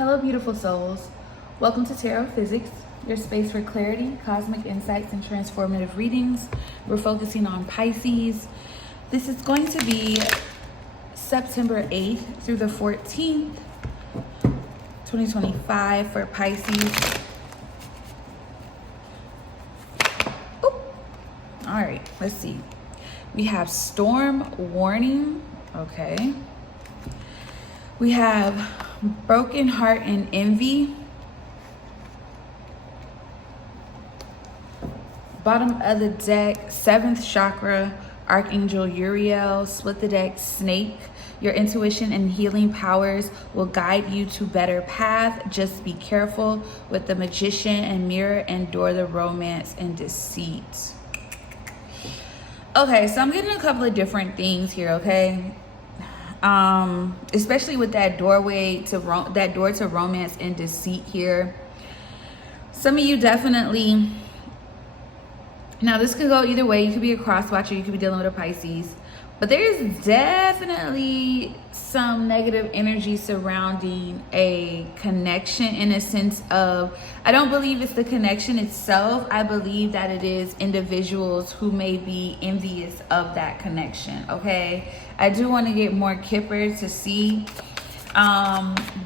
Hello, beautiful souls. Welcome to Tarophysics, your space for clarity, cosmic insights, and transformative readings. We're focusing on Pisces. This is going to be September 8th through the 14th, 2025 for Pisces. Oop. All right, let's see. We have storm warning. Okay. We have broken heart and envy. Bottom of the deck, 7th chakra, Archangel Uriel. Split the deck, snake. Your intuition and healing powers will guide you to better path. Just be careful with the magician and mirror, endure the romance and deceit. Okay, so I'm getting a couple of different things here, okay? Especially with that door to romance and deceit here. Some of you definitely, now this could go either way. You could be a cross watcher, you could be dealing with a Pisces, but there's definitely some negative energy surrounding a connection, in a sense of, I don't believe it's the connection itself. I believe that it is individuals who may be envious of that connection, okay? I do want to get more Kipper to see.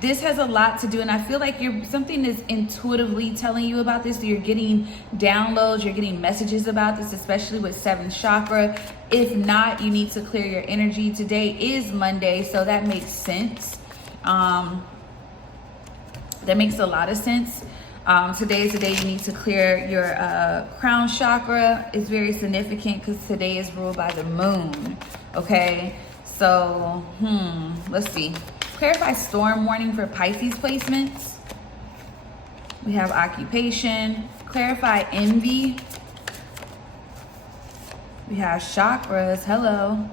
This has a lot to do, and I feel like something is intuitively telling you about this. So you're getting downloads, you're getting messages about this, especially with 7th chakra. If not, you need to clear your energy. Today is Monday, so that makes sense. That makes a lot of sense. Today is the day you need to clear your crown chakra. It's very significant because today is ruled by the moon. Okay, so let's see. Clarify storm warning for Pisces placements. We have occupation. Clarify envy. We have chakras. Hello.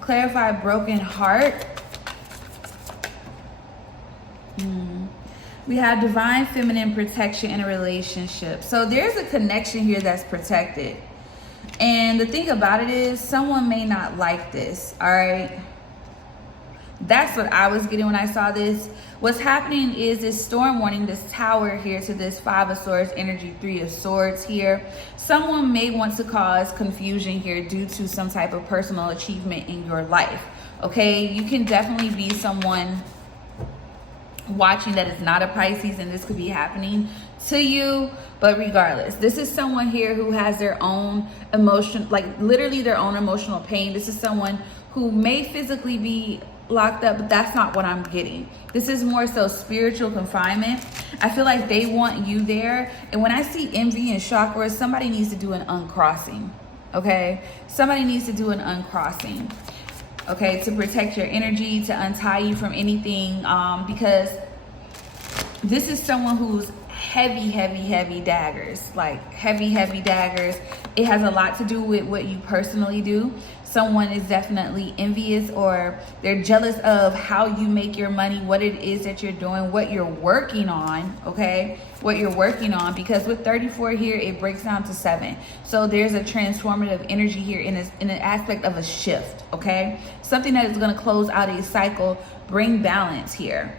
Clarify broken heart. We have divine feminine protection in a relationship. So there's a connection here that's protected. And the thing about it is, someone may not like this, all right? That's what I was getting when I saw this. What's happening is this storm warning, this tower here to this 5 of Swords energy, 3 of Swords here. Someone may want to cause confusion here due to some type of personal achievement in your life, okay? You can definitely be someone watching that is not a Pisces, and this could be happening to you. But regardless, this is someone here who has their own emotion, like literally their own emotional pain. This is someone who may physically be locked up, but that's not what I'm getting. This is more so spiritual confinement. I feel like they want you there. And when I see envy and chakras, somebody needs to do an uncrossing, okay? Somebody needs to do an uncrossing, okay, to protect your energy, to untie you from anything, because this is someone who's heavy daggers, like heavy daggers. It has a lot to do with what you personally do. Someone is definitely envious, or they're jealous of how you make your money, what it is that you're doing, what you're working on, okay? What you're working on, because with 34 here, it breaks down to 7. So there's a transformative energy here in an aspect of a shift, okay? Something that is going to close out a cycle, bring balance here.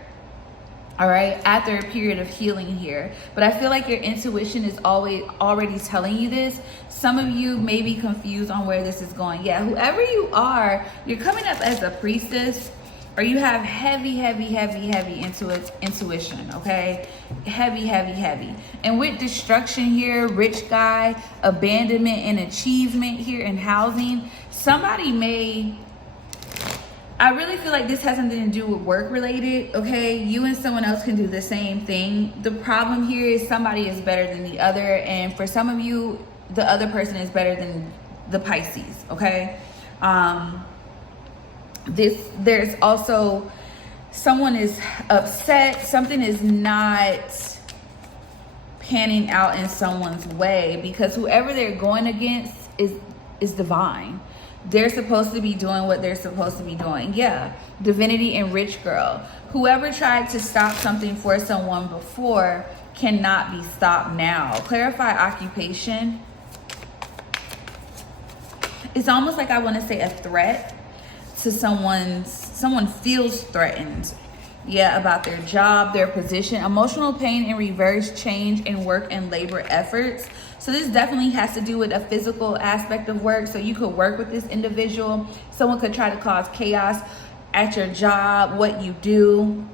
All right, after a period of healing here. But I feel like your intuition is already telling you this. Some of you may be confused on where this is going. Yeah, whoever you are, you're coming up as a priestess, or you have heavy intuition, okay? Heavy. And with destruction here, rich guy, abandonment and achievement here, and housing, somebody may, I really feel like this has something to do with work related, okay? You and someone else can do the same thing. The problem here is somebody is better than the other, and for some of you, the other person is better than the Pisces, okay? There's also, someone is upset, something is not panning out in someone's way, because whoever they're going against is divine. They're supposed to be doing what they're supposed to be doing. Yeah, divinity and rich girl. Whoever tried to stop something for someone before cannot be stopped now. Clarify occupation. It's almost like I want to say a threat to someone feels threatened. Yeah, about their job, their position. Emotional pain in reverse, change in work and labor efforts. So this definitely has to do with a physical aspect of work. So you could work with this individual. Someone could try to cause chaos at your job, what you do,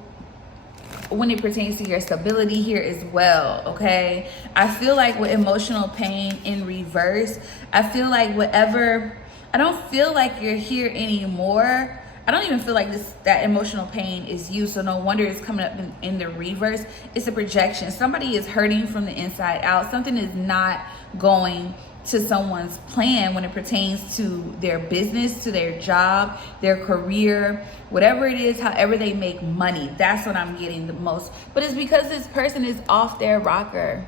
when it pertains to your stability here as well, okay? I feel like with emotional pain in reverse, I feel like whatever, I don't feel like you're here anymore. I don't even feel like that emotional pain is you, so no wonder it's coming up in the reverse. It's a projection. Somebody is hurting from the inside out. Something is not going to someone's plan when it pertains to their business, to their job, their career, whatever it is, however they make money. That's what I'm getting the most. But it's because this person is off their rocker.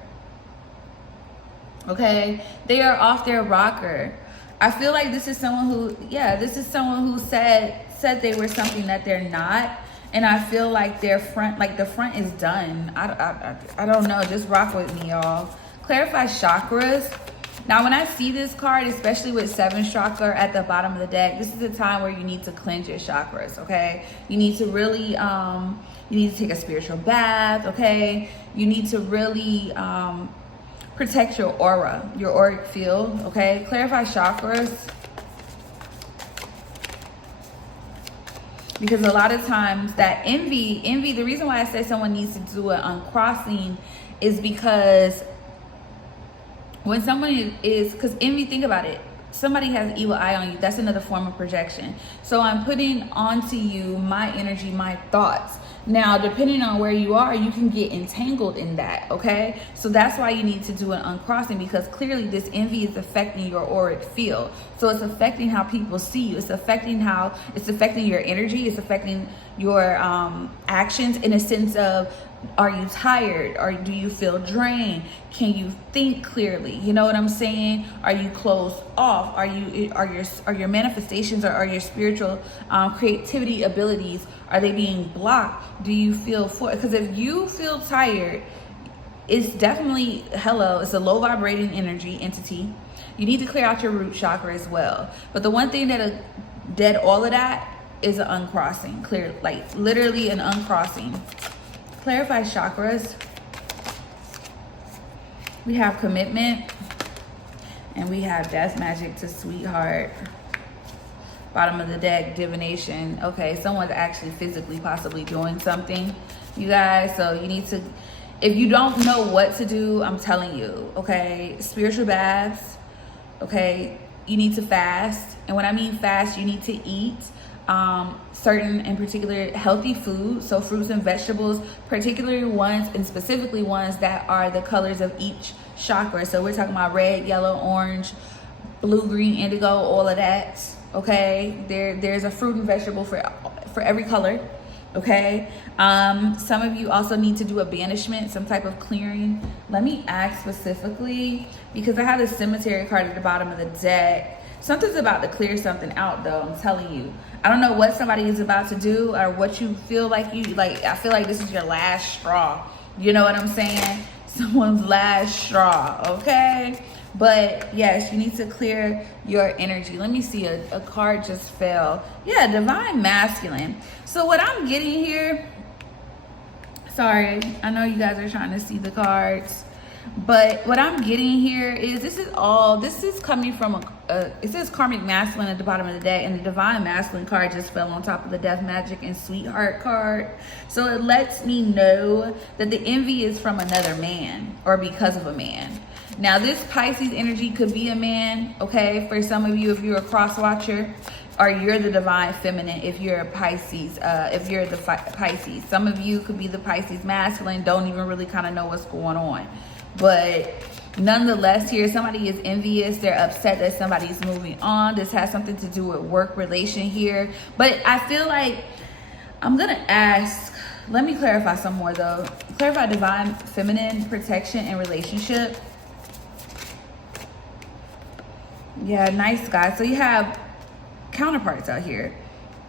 Okay? They are off their rocker. I feel like this is someone who, this is someone who said they were something that they're not. And I feel like their front, like the front is done. I don't know. Just rock with me, y'all. Clarify chakras. Now, when I see this card, especially with 7th chakra at the bottom of the deck, this is a time where you need to cleanse your chakras, okay? You need to really, you need to take a spiritual bath, okay? You need to really protect your aura, your auric field, okay? Clarify chakras. Because a lot of times that envy, the reason why I say someone needs to do an uncrossing is because when someone is, because envy, think about it. Somebody has an evil eye on you. That's another form of projection. So I'm putting onto you my energy, my thoughts. Now, depending on where you are, you can get entangled in that, okay? So that's why you need to do an uncrossing, because clearly this envy is affecting your auric field. So it's affecting how people see you. It's affecting your energy. It's affecting your actions in a sense of, are you tired? Or do you feel drained? Can you think clearly? You know what I'm saying? Are you closed off? Are your manifestations or are your spiritual creativity abilities, are they being blocked? Do you feel because if you feel tired, it's definitely it's a low vibrating energy entity. You need to clear out your root chakra as well. But the one thing that'll dead all of that is an uncrossing. Clear, like literally an uncrossing. Clarify chakras. We have commitment, and we have death magic to sweetheart. Bottom of the deck, divination. Okay, someone's actually physically possibly doing something, you guys. So you need to, if you don't know what to do, I'm telling you, okay, spiritual baths, okay, you need to fast. And when I mean fast, you need to eat certain, in particular, healthy food. So fruits and vegetables, particularly ones and specifically ones that are the colors of each chakra. So we're talking about red, yellow, orange, blue, green, indigo, all of that. Okay, there's a fruit and vegetable for every color. Okay, some of you also need to do a banishment, some type of clearing. Let me ask specifically, because I have the cemetery card at the bottom of the deck. Something's about to clear something out, though. I'm telling you. I don't know what somebody is about to do or what you feel like I feel like this is your last straw. You know what I'm saying? Someone's last straw, okay? But yes, you need to clear your energy. Let me see, a card just fell. Yeah, divine masculine. So what I'm getting here, sorry, I know you guys are trying to see the cards, but what I'm getting here is this is coming from it says karmic masculine at the bottom of the deck, and the divine masculine card just fell on top of the death magic and sweetheart card. So it lets me know that the envy is from another man or because of a man. Now this Pisces energy could be a man, okay? For some of you, if you're a cross watcher, or you're the divine feminine, if you're a Pisces, if you're the Pisces. Some of you could be the Pisces masculine, don't even really kind of know what's going on. But nonetheless, here somebody is envious. They're upset that somebody's moving on. This has something to do with work relation here. But I feel like I'm going to ask, let me clarify some more though. Clarify divine feminine, protection, and relationship. Yeah, nice guys. So you have counterparts out here.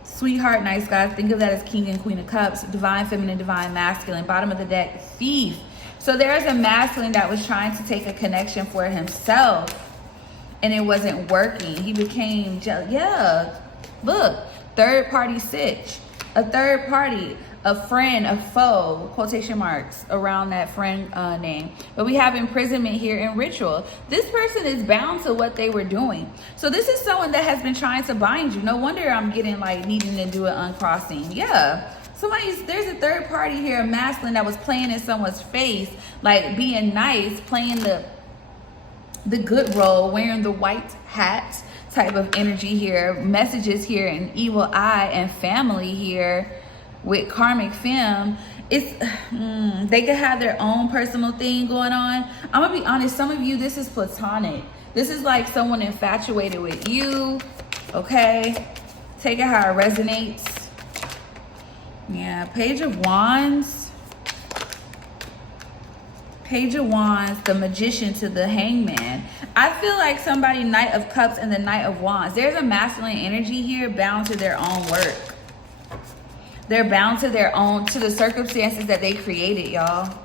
Sweetheart, nice guys. Think of that as king and queen of cups. Divine feminine, divine masculine. Bottom of the deck, thief. So there's a masculine that was trying to take a connection for himself, and it wasn't working. He became jealous. Yeah, look, third party sitch. A third party, a friend, a foe, quotation marks around that friend name. But we have imprisonment here in ritual. This person is bound to what they were doing. So this is someone that has been trying to bind you. No wonder I'm getting like needing to do an uncrossing. Yeah. There's a third party here, a masculine that was playing in someone's face, like being nice, playing the good role, wearing the white hat type of energy here. Messages here, an evil eye, and family here with karmic femme. It's they could have their own personal thing going on. I'm gonna be honest, some of you, this is platonic. This is like someone infatuated with you. Okay, take it how it resonates. Yeah, Page of Wands. Page of Wands, the Magician to the Hangman. I feel like somebody, Knight of Cups and the Knight of Wands. There's a masculine energy here bound to their own work. They're bound to the circumstances that they created, y'all.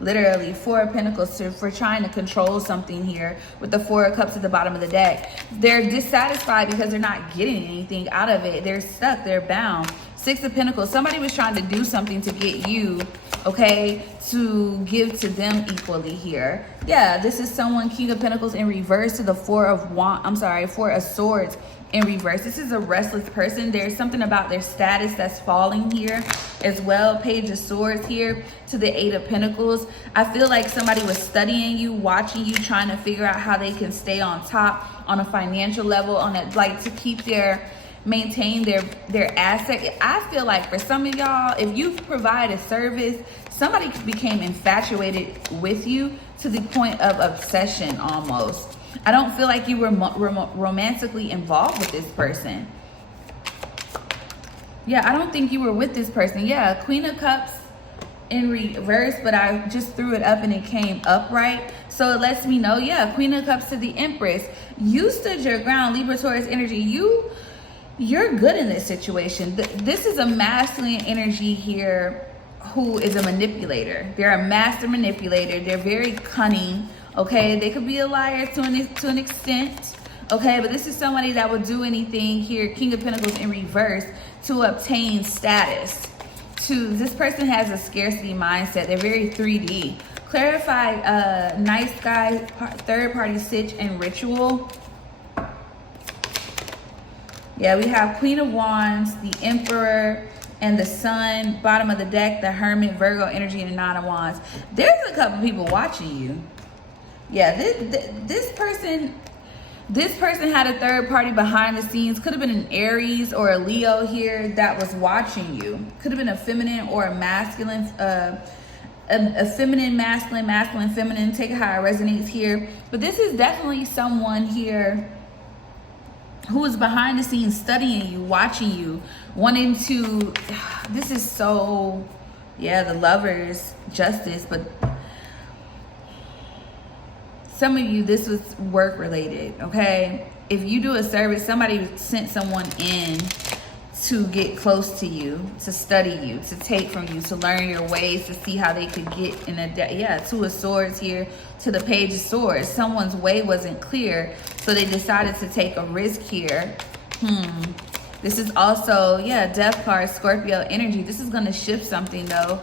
Literally, Four of Pentacles for trying to control something here with the Four of Cups at the bottom of the deck. They're dissatisfied because they're not getting anything out of it. They're stuck, they're bound. Six of Pentacles, somebody was trying to do something to get you, okay, to give to them equally here. Yeah, this is someone, King of Pentacles in reverse to the Four of Swords in reverse. This is a restless person. There's something about their status that's falling here as well. Page of Swords here to the Eight of Pentacles. I feel like somebody was studying you, watching you, trying to figure out how they can stay on top on a financial level, on a, like, to keep maintain their asset. I feel like for some of y'all, if you provide a service, somebody became infatuated with you to the point of obsession almost. I don't feel like you were romantically involved with this person. Yeah, I don't think you were with this person. Yeah, Queen of Cups in reverse, but I just threw it up and it came upright. So it lets me know, yeah, Queen of Cups to the Empress. You stood your ground, Libra, Taurus energy. You're good in this situation. This is a masculine energy here who is a manipulator. They're a master manipulator. They're very cunning. Okay, they could be a liar to an extent. Okay, but this is somebody that will do anything here. King of Pentacles in reverse to obtain status. This person has a scarcity mindset. They're very 3D. Clarify nice guy, third party stitch and ritual. Yeah, we have Queen of Wands, the Emperor, and the Sun. Bottom of the deck, the Hermit, Virgo energy, and the Nine of Wands. There's a couple people watching you. Yeah, this person had a third party behind the scenes. Could have been an Aries or a Leo here that was watching you. Could have been a feminine or a masculine, a feminine, masculine, feminine. Take it how it resonates here. But this is definitely someone here who is behind the scenes studying you, watching you, wanting to, this is so, yeah, the Lovers, Justice, but some of you, this was work related, okay? If you do a service, somebody sent someone in to get close to you, to study you, to take from you, to learn your ways, to see how they could get in a, Two of Swords here to the Page of Swords. Someone's way wasn't clear, so they decided to take a risk here. This is also, yeah, Death card, Scorpio energy. This is going to shift something though.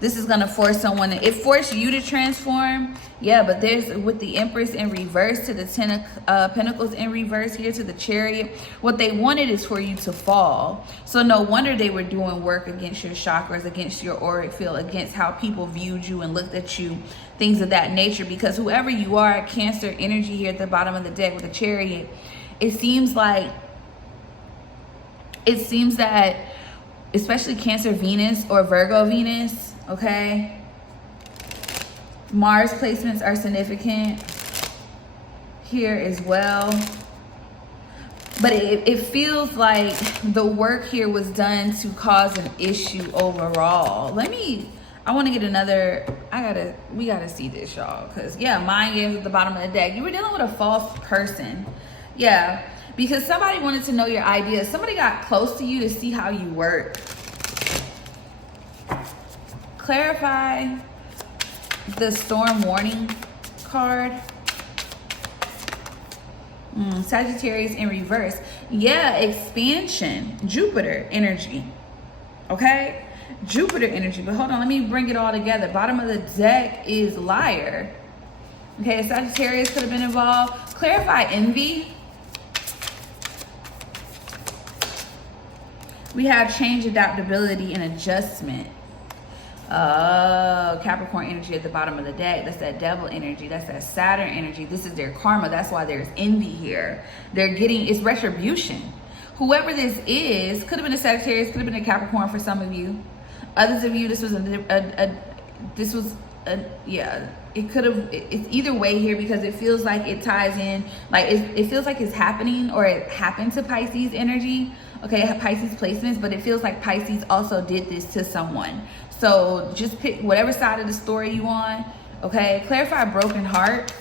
This is going to force someone, it forced you to transform. Yeah, but there's, with the Empress in reverse to the Ten of Pentacles in reverse here to the Chariot, what they wanted is for you to fall. So no wonder they were doing work against your chakras, against your auric field, against how people viewed you and looked at you, things of that nature. Because whoever you are, Cancer energy here at the bottom of the deck with the Chariot, it seems that, especially Cancer Venus or Virgo Venus, okay, Mars placements are significant here as well. But it feels like the work here was done to cause an issue overall. I want to get another, we gotta see this, y'all. Because, yeah, Mind Games at the bottom of the deck. You were dealing with a false person. Yeah, because somebody wanted to know your ideas. Somebody got close to you to see how you work. Clarify the Storm Warning card. Sagittarius in reverse. Yeah, expansion. Jupiter energy. Okay? Jupiter energy. But hold on, let me bring it all together. Bottom of the deck is liar. Okay, Sagittarius could have been involved. Clarify envy. We have change, adaptability, and adjustment. Capricorn energy at the bottom of the deck. That's that devil energy. That's that Saturn energy. This is their karma. That's why there's envy here. They're getting, it's retribution. Whoever this is, could have been a Sagittarius, could have been a Capricorn for some of you. Others of you, this was yeah, it could have, it's either way here because it feels like it ties in, like it feels like it's happening or it happened to Pisces energy. Okay, Pisces placements, but it feels like Pisces also did this to someone. So just pick whatever side of the story you on. Okay, clarify broken heart.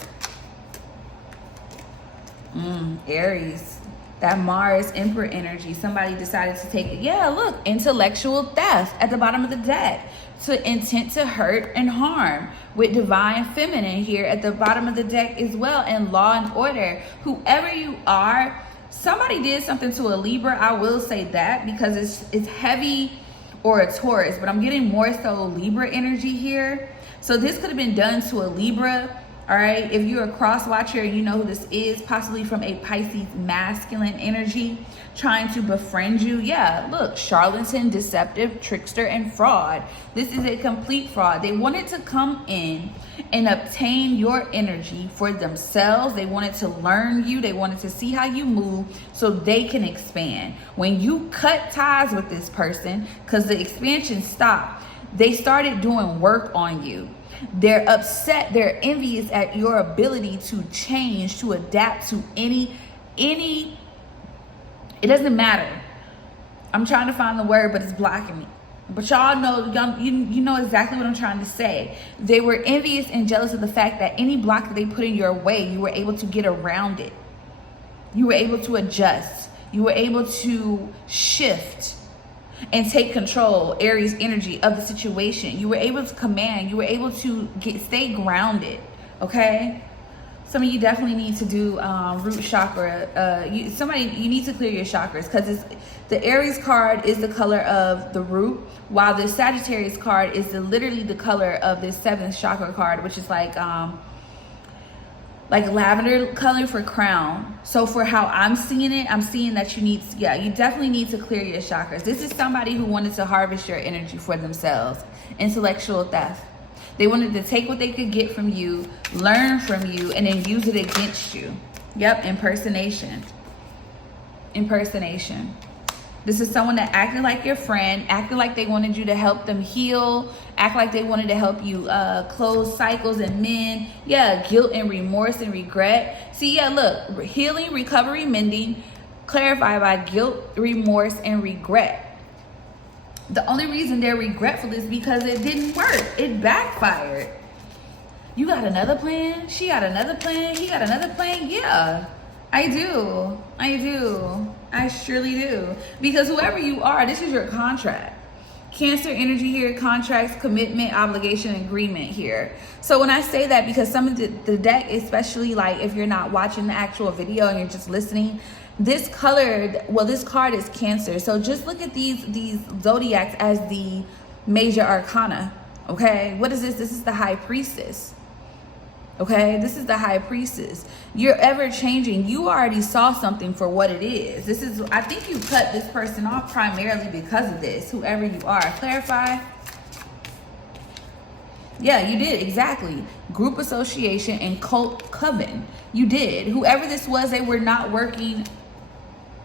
Aries, that Mars Emperor energy. Somebody decided to take it. Yeah, look, intellectual theft at the bottom of the deck. To intent to hurt and harm with divine feminine here at the bottom of the deck as well, and law and order. Whoever you are, somebody did something to a Libra. I will say that because it's heavy, or a Taurus, but I'm getting more so Libra energy here. So this could have been done to a Libra. All right, if you're a cross watcher and you know who this is, possibly from a Pisces masculine energy trying to befriend you. Yeah, look, charlatan, deceptive, trickster, and fraud. This is a complete fraud. They wanted to come in and obtain your energy for themselves. They wanted to learn you. They wanted to see how you move so they can expand. When you cut ties with this person, because the expansion stopped, they started doing work on you. They're upset, they're envious at your ability to change, to adapt to any, it doesn't matter. I'm trying to find the word, but it's blocking me. But y'all know, you know exactly what I'm trying to say. They were envious and jealous of the fact that any block that they put in your way, you were able to get around it. You were able to adjust. You were able to shift and take control, Aries energy, of the situation. You were able to command. You were able to stay grounded, okay? Some of you definitely need to do root chakra. You need to clear your chakras, because the Aries card is the color of the root, while the Sagittarius card is literally the color of this 7th chakra card, which is like lavender color for crown. So for how I'm seeing it, I'm seeing that you definitely need to clear your chakras. This is somebody who wanted to harvest your energy for themselves. Intellectual theft. They wanted to take what they could get from you, learn from you, and then use it against you. Yep, impersonation. Impersonation. This is someone that acted like your friend, acted like they wanted you to help them heal, act like they wanted to help you close cycles and mend. Yeah, guilt and remorse and regret. See, yeah, look, healing, recovery, mending, clarified by guilt, remorse, and regret. The only reason they're regretful is because it didn't work. It backfired. You got another plan? She got another plan? He got another plan? Yeah, I do. I surely do. Because whoever you are, this is your contract. Cancer energy here, contracts, commitment, obligation, agreement here. So when I say that, because some of the deck, especially like if you're not watching the actual video and you're just listening, this card is Cancer. So just look at these zodiacs as the major arcana. Okay, what is this? This is the High Priestess. Okay, this is the High Priestess. You're ever changing. You already saw something for what it is. I think you cut this person off primarily because of this, whoever you are. Clarify. Yeah, you did, exactly. Group association and cult coven. You did. Whoever this was, they were not working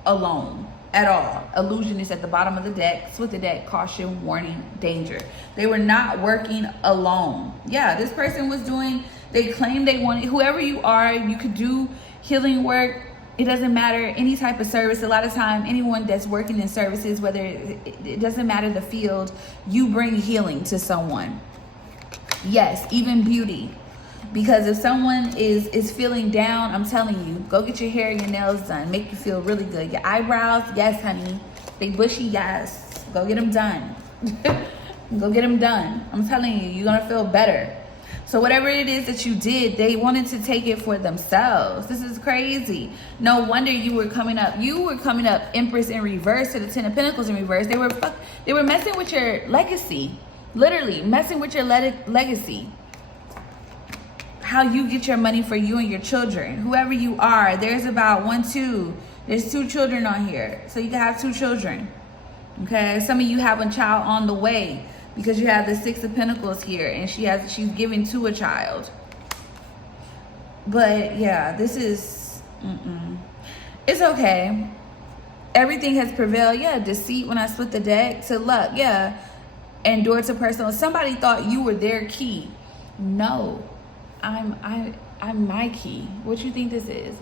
alone at all. Illusionist at the bottom of the deck. Split the deck. Caution, warning, danger. They were not working alone. Yeah, this person was doing, they claimed they wanted, whoever you are, you could do healing work. It doesn't matter, any type of service. A lot of time, anyone that's working in services, whether it doesn't matter the field, you bring healing to someone. Yes, even beauty. Because if someone is feeling down, I'm telling you, go get your hair and your nails done. Make you feel really good. Your eyebrows, yes, honey. Big bushy, yes. Go get them done. Go get them done. I'm telling you, you're going to feel better. So whatever it is that you did, they wanted to take it for themselves. This is crazy. No wonder you were coming up. You were coming up Empress in reverse to the Ten of Pentacles in reverse. They were messing with your legacy. Literally messing with your legacy. How you get your money for you and your children. Whoever you are, there's about 1, 2. There's 2 children on here. So you can have 2 children. Okay, some of you have a child on the way because you have the 6 of Pentacles here, and she's giving to a child. But yeah, this is it's okay. Everything has prevailed. Yeah, deceit when I split the deck to luck. Yeah, endure to personal. Somebody thought you were their key. No, I'm my key. What you think this is?